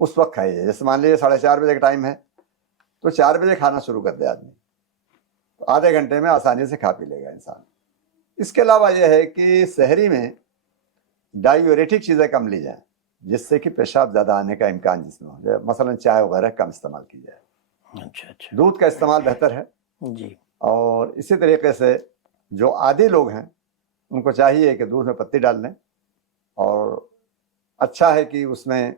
اس وقت کھائیے. جیسے مان لیجیے 4:30 بجے کا ٹائم ہے تو 4 بجے کھانا شروع کر دے آدمی, تو آدھے گھنٹے میں آسانی سے کھا پی لے گا انسان. اس کے علاوہ یہ ہے کہ سحری میں ڈائیوریٹک چیزیں کم لی جائیں جس سے کہ پیشاب زیادہ آنے کا امکان جس میں ہو. مثلا چائے وغیرہ کم استعمال کی جائے. اچھا. دودھ کا استعمال بہتر ہے. جی. اور اسی طریقے سے جو عادی لوگ ہیں ان کو چاہیے کہ دودھ میں پتی ڈال لیں, اور اچھا ہے کہ اس میں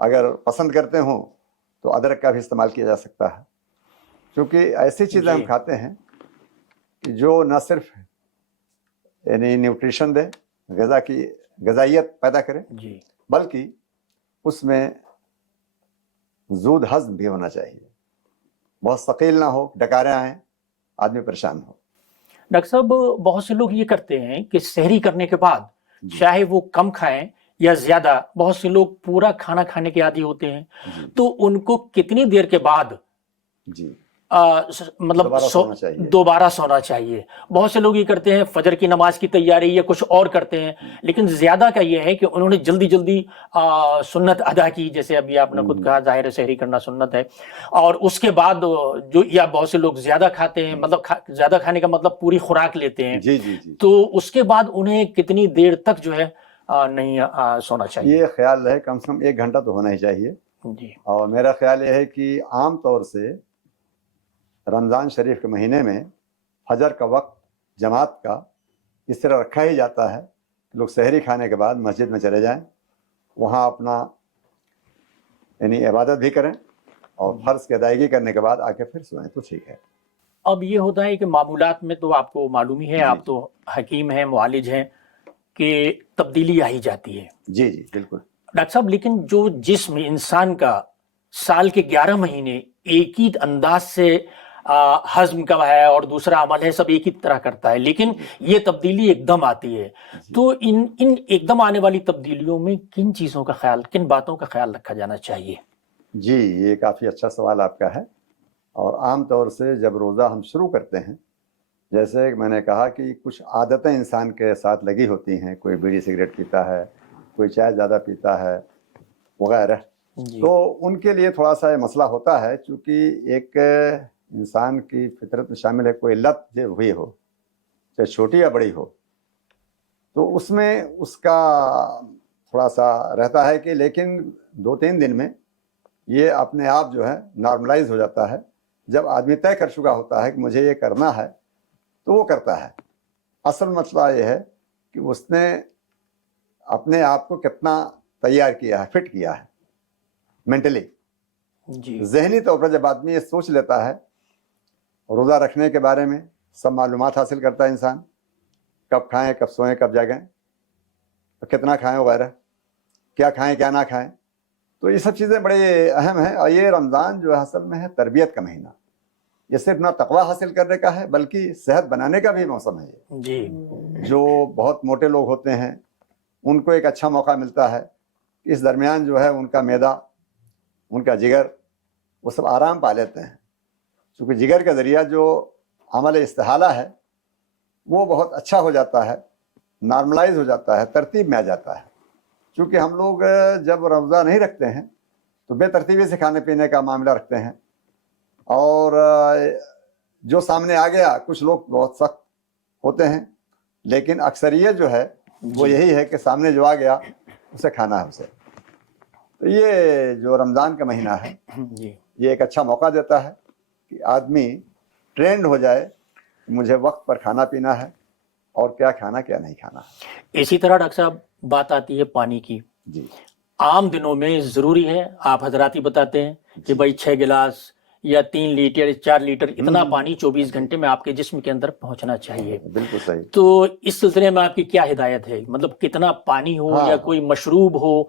اگر پسند کرتے ہوں تو ادرک کا بھی استعمال کیا جا سکتا ہے, کیونکہ ایسی چیزیں ہم کھاتے ہیں کہ جو نہ صرف یعنی نیوٹریشن دے, غذا کی غذائیت پیدا کرے, جی, بلکہ اس میں زود ہضم بھی ہونا چاہیے, بہت ثقیل نہ ہو, ڈکاریں آئیں, آدمی پریشان ہو. ڈاکٹر صاحب بہت سے لوگ یہ کرتے ہیں کہ سحری کرنے کے بعد چاہے وہ کم کھائیں یا زیادہ, بہت سے لوگ پورا کھانا کھانے کے عادی ہوتے ہیں, تو ان کو کتنی دیر کے بعد مطلب دوبارہ سونا چاہیے؟ بہت سے لوگ یہ کرتے ہیں فجر کی نماز کی تیاری یا کچھ اور کرتے ہیں, لیکن زیادہ کا یہ ہے کہ انہوں نے جلدی جلدی سنت ادا کی, جیسے ابھی آپ نے خود کہا ظاہر سحری کرنا سنت ہے, اور اس کے بعد جو یا بہت سے لوگ زیادہ کھاتے ہیں, مطلب زیادہ کھانے کا مطلب پوری خوراک لیتے ہیں, تو اس کے بعد انہیں کتنی دیر تک جو ہے نہیں سونا چاہیے؟ یہ خیال رہے کم سے کم 1 گھنٹہ تو ہونا ہی چاہیے. جی. اور میرا خیال یہ ہے کہ عام طور سے رمضان شریف کے مہینے میں فجر کا وقت جماعت کا اس طرح رکھا ہی جاتا ہے کہ لوگ سحری کھانے کے بعد مسجد میں چلے جائیں, وہاں اپنا یعنی عبادت بھی کریں, اور فرض کی ادائیگی کرنے کے بعد آ کے پھر سوئیں تو ٹھیک ہے. اب یہ ہوتا ہے کہ معمولات میں تو آپ کو معلوم ہی ہے, آپ تو حکیم ہیں, معالج ہیں, کہ تبدیلی آ ہی جاتی ہے. جی جی بالکل ڈاکٹر صاحب, لیکن جو جسم انسان کا سال کے 11 مہینے ایک ہی انداز سے ہضم کا ہے اور دوسرا عمل ہے, سب ایک ہی طرح کرتا ہے, لیکن یہ تبدیلی ایک دم آتی ہے, تو ان ایک دم آنے والی تبدیلیوں میں کن چیزوں کا خیال, کن باتوں کا خیال رکھا جانا چاہیے؟ جی, یہ کافی اچھا سوال آپ کا ہے. اور عام طور سے جب روزہ ہم شروع کرتے ہیں, جیسے میں نے کہا کہ کچھ عادتیں انسان کے ساتھ لگی ہوتی ہیں, کوئی بیڑی سگریٹ پیتا ہے, کوئی چائے زیادہ پیتا ہے وغیرہ, تو ان کے لیے تھوڑا سا یہ مسئلہ ہوتا ہے, چونکہ ایک انسان کی فطرت میں شامل ہے کوئی لت جو ہوئی ہو, چاہے چھوٹی یا بڑی ہو, تو اس میں اس کا تھوڑا سا رہتا ہے کہ لیکن 2-3 دن میں یہ اپنے آپ جو ہے نارملائز ہو جاتا ہے. جب آدمی طے کر چکا ہوتا ہے کہ مجھے یہ کرنا ہے تو وہ کرتا ہے. اصل مسئلہ یہ ہے کہ اس نے اپنے آپ کو کتنا تیار کیا ہے, فٹ کیا ہے مینٹلی. ذہنی طور پر جب آدمی یہ سوچ لیتا ہے, روزہ رکھنے کے بارے میں سب معلومات حاصل کرتا ہے انسان, کب کھائیں, کب سوئیں, کب جاگیں, کتنا کھائیں وغیرہ, کیا کھائیں کیا نہ کھائیں, تو یہ سب چیزیں بڑی اہم ہیں. اور یہ رمضان جو ہے اصل میں ہے تربیت کا مہینہ. یہ صرف نہ تقوی حاصل کرنے کا ہے بلکہ صحت بنانے کا بھی موسم ہے. جی, جو بہت موٹے لوگ ہوتے ہیں ان کو ایک اچھا موقع ملتا ہے, اس درمیان جو ہے ان کا معدہ, ان کا جگر, وہ سب آرام پا لیتے ہیں, کیونکہ جگر کا ذریعہ جو عمل استحالہ ہے وہ بہت اچھا ہو جاتا ہے, نارملائز ہو جاتا ہے, ترتیب میں آ جاتا ہے. چونکہ ہم لوگ جب روزہ نہیں رکھتے ہیں تو بے ترتیبی سے کھانے پینے کا معاملہ رکھتے ہیں, اور جو سامنے آ گیا, کچھ لوگ بہت سخت ہوتے ہیں, لیکن اکثریت جو ہے وہ یہی ہے کہ سامنے جو آ گیا اسے کھانا ہے اسے. تو یہ جو رمضان کا مہینہ ہے یہ ایک اچھا موقع دیتا ہے کہ آدمی ٹرینڈ ہو جائے, مجھے وقت پر کھانا پینا ہے اور کیا کھانا کیا نہیں کھانا. اسی طرح ڈاکٹر صاحب بات آتی ہے پانی کی. جی, عام دنوں میں ضروری ہے, آپ حضرات ہی بتاتے ہیں کہ بھائی 6 گلاس یا 3 لیٹر 4 لیٹر اتنا پانی 24 گھنٹے میں آپ کے جسم کے اندر پہنچنا چاہیے. بالکل صحیح. تو اس سلسلے میں آپ کی کیا ہدایت ہے, مطلب کتنا پانی ہو یا کوئی مشروب ہو,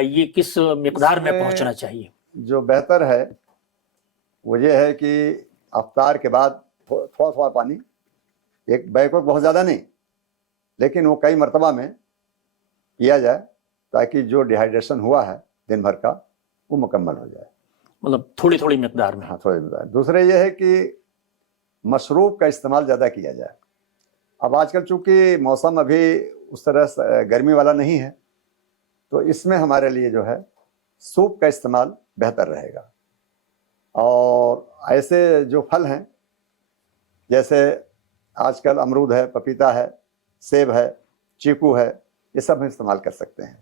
یہ کس مقدار میں پہنچنا چاہیے؟ جو بہتر ہے وہ یہ ہے کہ افطار کے بعد تھوڑا تھوڑا پانی, ایک بیک وقت بہت زیادہ نہیں, لیکن وہ کئی مرتبہ میں کیا جائے تاکہ جو ڈیہائیڈریشن ہوا ہے دن بھر کا وہ مکمل ہو جائے, مطلب تھوڑی تھوڑی مقدار میں. ہاں, تھوڑی مقدار. دوسرے یہ ہے کہ مشروب کا استعمال زیادہ کیا جائے. اب آج کل چونکہ موسم ابھی اس طرح گرمی والا نہیں ہے, تو اس میں ہمارے لیے جو ہے سوپ کا استعمال بہتر رہے گا. اور ایسے جو پھل ہیں جیسے آج کل امرود ہے, پپیتا ہے, سیب ہے, چیکو ہے, یہ سب ہم استعمال کر سکتے ہیں.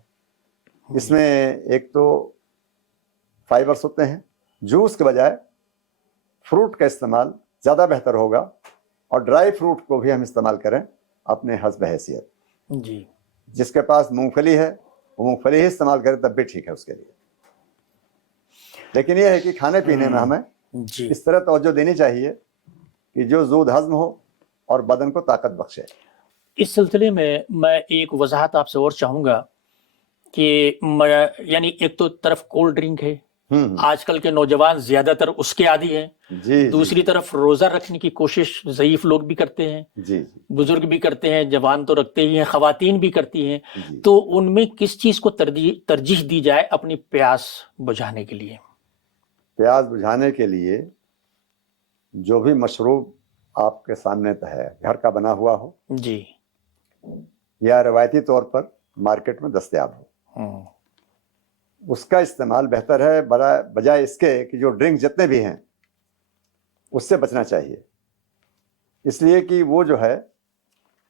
اس میں ایک تو فائبرس ہوتے ہیں. جوس کے بجائے فروٹ کا استعمال زیادہ بہتر ہوگا, اور ڈرائی فروٹ کو بھی ہم استعمال کریں اپنے حسب حیثیت. جی, جس کے پاس مونگ پھلی ہے وہ مونگ پھلی ہی استعمال کرے تب بھی ٹھیک ہے اس کے لیے. لیکن یہ ہے کہ کھانے پینے میں ہمیں جی, اس طرح توجہ دینی چاہیے کہ جو زود ہضم ہو اور بدن کو طاقت بخشے. اس سلسلے میں ایک وضاحت آپ سے اور چاہوں گا کہ یعنی ایک تو طرف کولڈ ڈرنک ہے, آج کل کے نوجوان زیادہ تر اس کے عادی ہیں. دوسری طرف روزہ رکھنے کی کوشش ضعیف لوگ بھی کرتے ہیں, بزرگ بھی کرتے ہیں, جوان تو رکھتے ہی ہیں, خواتین بھی کرتی ہیں. تو ان میں کس چیز کو ترجیح دی جائے اپنی پیاس بجھانے کے لیے؟ پیاس بجھانے کے لیے جو بھی مشروب آپ کے سامنے ہے, گھر کا بنا ہوا ہو جی, یا روایتی طور پر مارکیٹ میں دستیاب ہو, اس کا استعمال بہتر ہے بجائے اس کے کہ جو ڈرنک جتنے بھی ہیں اس سے بچنا چاہیے. اس لیے کہ وہ جو ہے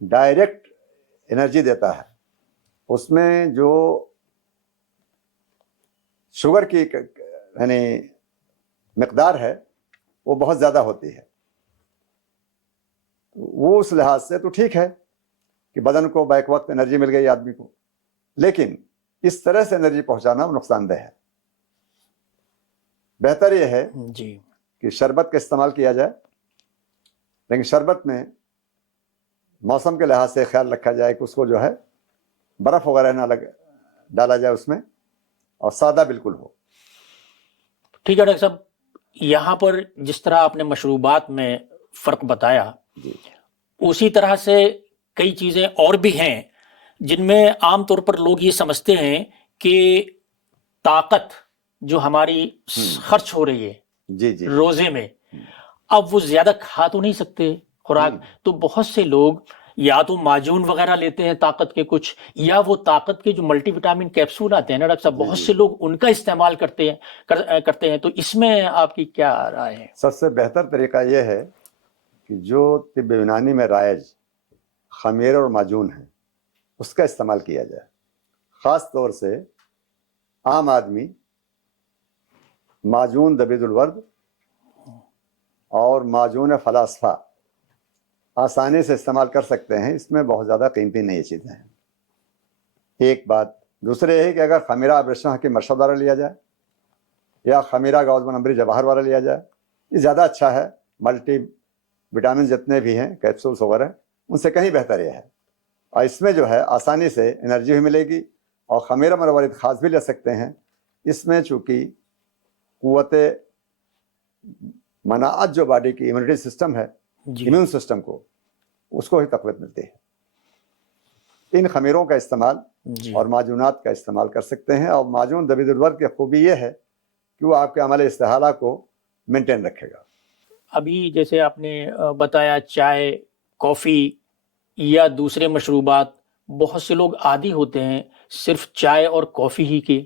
ڈائریکٹ انرجی دیتا ہے. اس میں جو شوگر کی یعنی مقدار ہے وہ بہت زیادہ ہوتی ہے. وہ اس لحاظ سے تو ٹھیک ہے کہ بدن کو بیک وقت انرجی مل گئی آدمی کو, لیکن اس طرح سے انرجی پہنچانا نقصان دہ ہے. بہتر یہ ہے جی کہ شربت کا استعمال کیا جائے, لیکن شربت میں موسم کے لحاظ سے خیال رکھا جائے کہ اس کو جو ہے برف وغیرہ نہ ڈالا جائے اس میں, اور سادہ بالکل ہو. ٹھیک ہے ڈاکٹر صاحب, یہاں پر جس طرح آپ نے مشروبات میں فرق بتایا, اسی طرح سے کئی چیزیں اور بھی ہیں جن میں عام طور پر لوگ یہ سمجھتے ہیں کہ طاقت جو ہماری خرچ ہو رہی ہے روزے میں, اب وہ زیادہ کھا تو نہیں سکتے خوراک, تو بہت سے لوگ یا تو معجون وغیرہ لیتے ہیں طاقت کے کچھ, یا وہ طاقت کے جو ملٹی وٹامن کیپسول آتے ہیں نا ڈاکٹر صاحب, بہت سے لوگ ان کا استعمال کرتے ہیں. تو اس میں آپ کی کیا رائے ہے؟ سب سے بہتر طریقہ یہ ہے کہ جو طب یونانی میں رائج خمیر اور معجون ہے اس کا استعمال کیا جائے. خاص طور سے عام آدمی معجون دبید الورد اور معجون فلاسفہ آسانی سے استعمال کر سکتے ہیں. اس میں بہت زیادہ قیمتی نہیں چیزیں ہیں. ایک بات. دوسرے یہ ہے کہ اگر خمیرہ ابرشاہ کی مرشد والا لیا جائے یا خمیرہ گاؤزمن امبری جواہر والا لیا جائے, یہ زیادہ اچھا ہے. ملٹی وٹامن جتنے بھی ہیں کیپسولس وغیرہ ان سے کہیں بہتر یہ ہے, اور اس میں جو ہے آسانی سے انرجی بھی ملے گی, اور خمیرہ مروارید خاص بھی لے سکتے ہیں. اس میں چونکہ قوت مناعت جو باڈی کی امیونٹی سسٹم ہے, امیون سسٹم کو, اس کو ہی تقویت ملتی ہے. ان خمیروں کا استعمال اور معجونات کا استعمال کر سکتے ہیں. اور معجون دبید الورد کی خوبی یہ ہے کہ وہ آپ کے عمل استحالہ کو مینٹین رکھے گا. ابھی جیسے آپ نے بتایا چائے, کافی یا دوسرے مشروبات, بہت سے لوگ عادی ہوتے ہیں صرف چائے اور کافی ہی کے,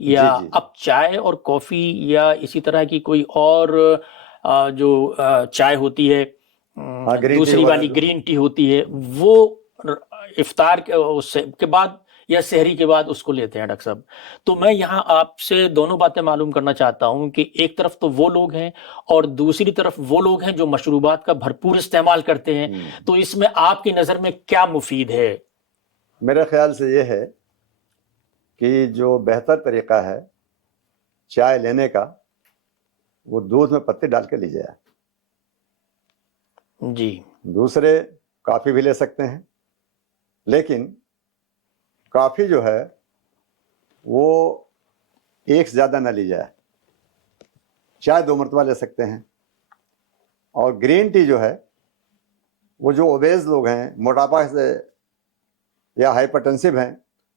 یا اب چائے اور کافی یا اسی طرح کی کوئی اور جو چائے ہوتی ہے دوسری والی گرین ٹی ہوتی ہے, وہ افطار کے بعد یا سحری کے بعد اس کو لیتے ہیں ڈاکٹر صاحب. تو میں یہاں آپ سے دونوں باتیں معلوم کرنا چاہتا ہوں کہ ایک طرف تو وہ لوگ ہیں اور دوسری طرف وہ لوگ ہیں جو مشروبات کا بھرپور استعمال کرتے ہیں. تو اس میں آپ کی نظر میں کیا مفید ہے؟ میرے خیال سے یہ ہے کہ جو بہتر طریقہ ہے چائے لینے کا وہ دودھ میں پتی ڈال کے لیجیے. جی. دوسرے کافی بھی لے سکتے ہیں, لیکن کافی جو ہے وہ ایک سے زیادہ نہ لی جائے. چائے 2 مرتبہ لے سکتے ہیں. اور گرین ٹی جو ہے وہ جو اوبیز لوگ ہیں, موٹاپا سے یا ہائپرٹینسو ہیں,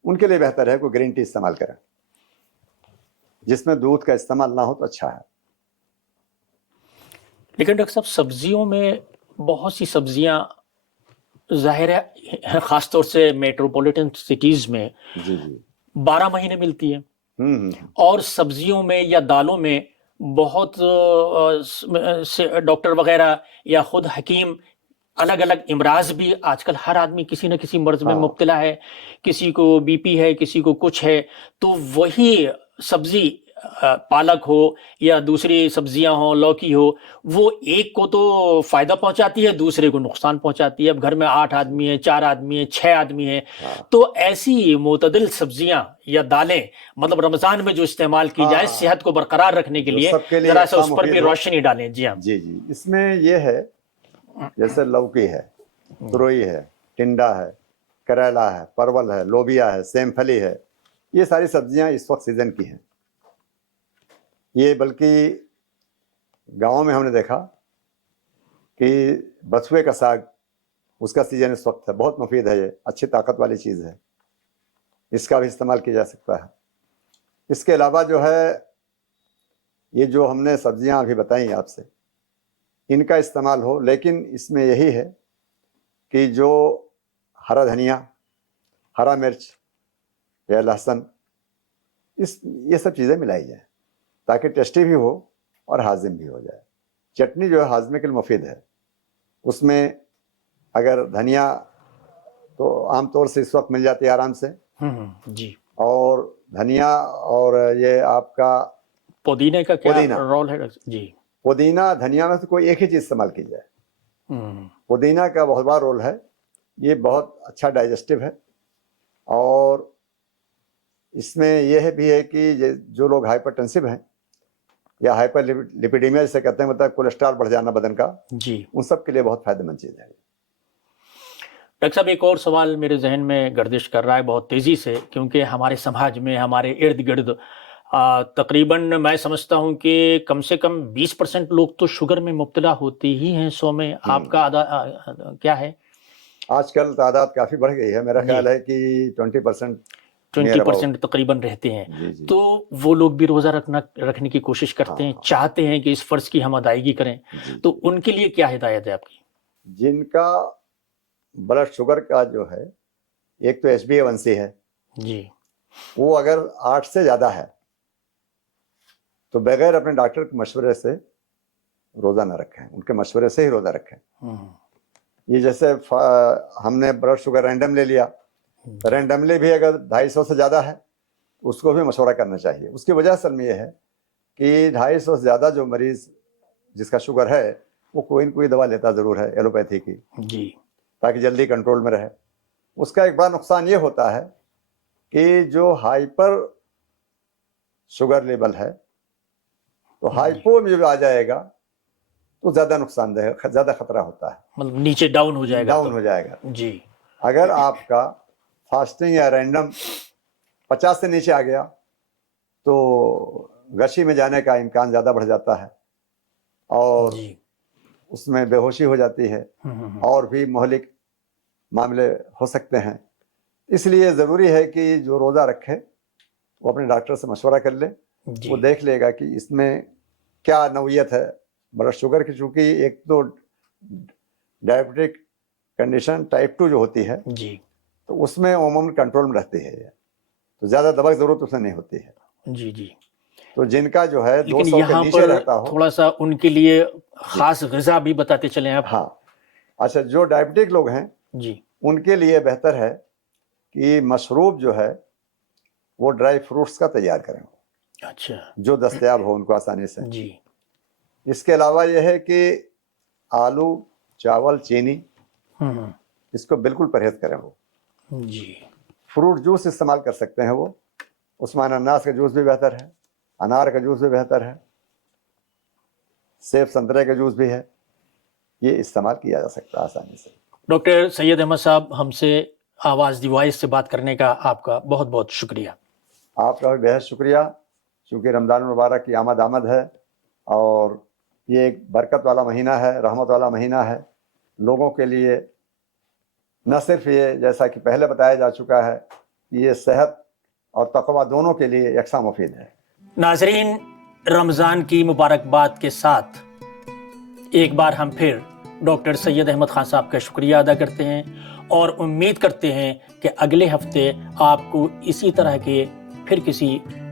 ان کے لیے بہتر ہے کہ گرین ٹی استعمال کریں جس میں دودھ کا استعمال نہ ہو تو اچھا ہے. لیکن ڈاکٹر صاحب سبزیوں میں بہت سی سبزیاں ظاہر ہے خاص طور سے میٹروپولیٹن سٹیز میں 12 مہینے ملتی ہیں, اور سبزیوں میں یا دالوں میں بہت ڈاکٹر وغیرہ یا خود حکیم الگ الگ امراض بھی، آج کل ہر آدمی کسی نہ کسی مرض میں مبتلا ہے، کسی کو بی پی ہے، کسی کو کچھ ہے، تو وہی سبزی پالک ہو یا دوسری سبزیاں ہوں، لوکی ہو، وہ ایک کو تو فائدہ پہنچاتی ہے، دوسرے کو نقصان پہنچاتی ہے۔ اب گھر میں 8 آدمی ہیں، 4 آدمی ہیں، 6 آدمی ہیں، تو ایسی معتدل سبزیاں یا دالیں مطلب رمضان میں جو استعمال کی جائے صحت کو برقرار رکھنے کے لیے، ذرا سا اس پر بھی روشنی ڈالیں۔ جی ہاں جی جی، اس میں یہ ہے جیسے لوکی ہے، تروئی ہے، ٹنڈا ہے، کریلا ہے، پرول ہے، لوبیا ہے، سیم پھلی ہے، یہ ساری سبزیاں اس وقت سیزن کی ہیں۔ یہ بلکہ گاؤں میں ہم نے دیکھا کہ بتھوے کا ساگ، اس کا سیزن اس وقت ہے، بہت مفید ہے، یہ اچھی طاقت والی چیز ہے، اس کا بھی استعمال کیا جا سکتا ہے۔ اس کے علاوہ جو ہے یہ جو ہم نے سبزیاں ابھی بتائیں آپ سے، ان کا استعمال ہو، لیکن اس میں یہی ہے کہ جو ہرا دھنیا، ہرا مرچ یا لہسن، یہ سب چیزیں ملائی جائیں تاکہ ٹیسٹی بھی ہو اور ہاضم بھی ہو جائے۔ چٹنی جو ہے ہاضمے کے لیے مفید ہے، اس میں اگر دھنیا تو عام طور سے اس وقت مل جاتی ہے آرام سے، جی، اور دھنیا اور یہ آپ کا پودینے کا کیا رول ہے؟ جی، پودینہ دھنیا میں سے کوئی ایک ہی چیز استعمال کی جائے۔ پودینہ کا بہت بڑا رول ہے، یہ بہت اچھا ڈائجسٹو ہے، اور اس میں یہ بھی ہے کہ جو لوگ ہائپر ٹینسو ہیں یا ہائپر لپیڈیمیا جسے کہتے ہیں، مطلب کولیسٹرول بڑھ جانا بدن کا، جی، ان سب کے لیے بہت فائدہ مند چیز ہے۔ ڈاکٹر صاحب ایک اور سوال میرے ذہن میں گردش کر رہا ہے بہت تیزی سے، کیونکہ ہمارے سماج میں، ہمارے ارد گرد تقریباً میں سمجھتا ہوں کہ کم سے کم 20% لوگ تو شوگر میں مبتلا ہوتے ہی ہیں 100 میں۔ آپ کا کیا ہے؟ آج کل تعداد کافی بڑھ گئی ہے، میرا خیال ہے کہ 20% تقریباً رہتے ہیں۔ تو وہ لوگ بھی روزہ رکھنے کی کوشش کرتے ہیں، چاہتے ہیں کہ اس فرض کی ہم ادائیگی کریں، تو ان کے لیے کیا ہدایت ہے آپ کی؟ جن کا بلڈ شوگر کا جو ہے، ایک تو HbA1c ہے جی، وہ اگر 8 سے زیادہ ہے تو بغیر اپنے ڈاکٹر کے مشورے سے روزہ نہ رکھیں، ان کے مشورے سے ہی روزہ رکھیں۔ یہ جیسے ہم نے بلڈ شوگر رینڈم لے لیا، رینڈملی بھی اگر 250 سے زیادہ ہے اس کو بھی مشورہ کرنا چاہیے۔ اس کی وجہ اصل میں یہ ہے کہ 250 سے زیادہ جو مریض جس کا شوگر ہے وہ کوئی نہ کوئی دوا لیتا ضرور ہے ایلوپیتھی کی، جی، تاکہ جلدی کنٹرول میں رہے۔ اس کا ایک بڑا نقصان یہ ہوتا ہے کہ جو ہائپر شوگر لیول ہے تو ہائپو میں جب آ جائے گا تو زیادہ نقصان دہ ہے، زیادہ خطرہ ہوتا ہے، مطلب نیچے ڈاؤن ہو جائے گا، ڈاؤن ہو جائے گا۔ جی، اگر آپ کا فاسٹنگ یا رینڈم 50 سے نیچے آ گیا تو غشی میں جانے کا امکان زیادہ بڑھ جاتا ہے، اور اس میں بے ہوشی ہو جاتی ہے، اور بھی مہلک معاملے ہو سکتے ہیں۔ اس لیے ضروری ہے کہ جو روزہ رکھے وہ اپنے ڈاکٹر سے مشورہ کر لے، وہ دیکھ لے گا کہ اس میں کیا نوعیت ہے بلڈ شوگر کی، چونکہ ایک تو ڈائبٹک کنڈیشن ٹائپ 2 جو ہوتی ہے، جی، تو اس میں عموماً کنٹرول میں رہتی ہے، تو زیادہ دوا کی ضرورت اس میں نہیں ہوتی ہے۔ جی جی، تو جن کا جو ہے 200 کے نیچے رہتا ہو، تھوڑا سا ان کے لیے خاص غذا بھی بتاتے چلیں آپ۔ ہاں، اچھا، جو ڈائبٹک لوگ ہیں جی، ان کے لیے بہتر ہے کہ مشروب جو ہے وہ ڈرائی فروٹس کا تیار کریں، اچھا، جو دستیاب ہو ان کو آسانی سے۔ جی، اس کے علاوہ یہ ہے کہ آلو، چاول، چینی، اس کو بالکل پرہیز کریں۔ وہ جی، فروٹ جوس استعمال کر سکتے ہیں، وہ عثمان اناس کا جوس بھی بہتر ہے، انار کا جوس بھی بہتر ہے، سیب سنترے کا جوس بھی ہے، یہ استعمال کیا جا سکتا ہے آسانی سے۔ ڈاکٹر سید احمد صاحب، ہم سے آواز دی وائس سے بات کرنے کا آپ کا بہت بہت شکریہ۔ آپ کا بھی بہت شکریہ، چونکہ رمضان المبارک کی آمد ہے، اور یہ ایک برکت والا مہینہ ہے، رحمت والا مہینہ ہے، لوگوں کے لیے نہ صرف یہ جیسا کہ پہلے بتایا جا چکا ہے، یہ صحت اور تقویٰ دونوں کے لیے یکساں مفید ہے۔ ناظرین، رمضان کی مبارکباد کے ساتھ ایک بار ہم پھر ڈاکٹر سید احمد خان صاحب کا شکریہ ادا کرتے ہیں، اور امید کرتے ہیں کہ اگلے ہفتے آپ کو اسی طرح کے پھر کسی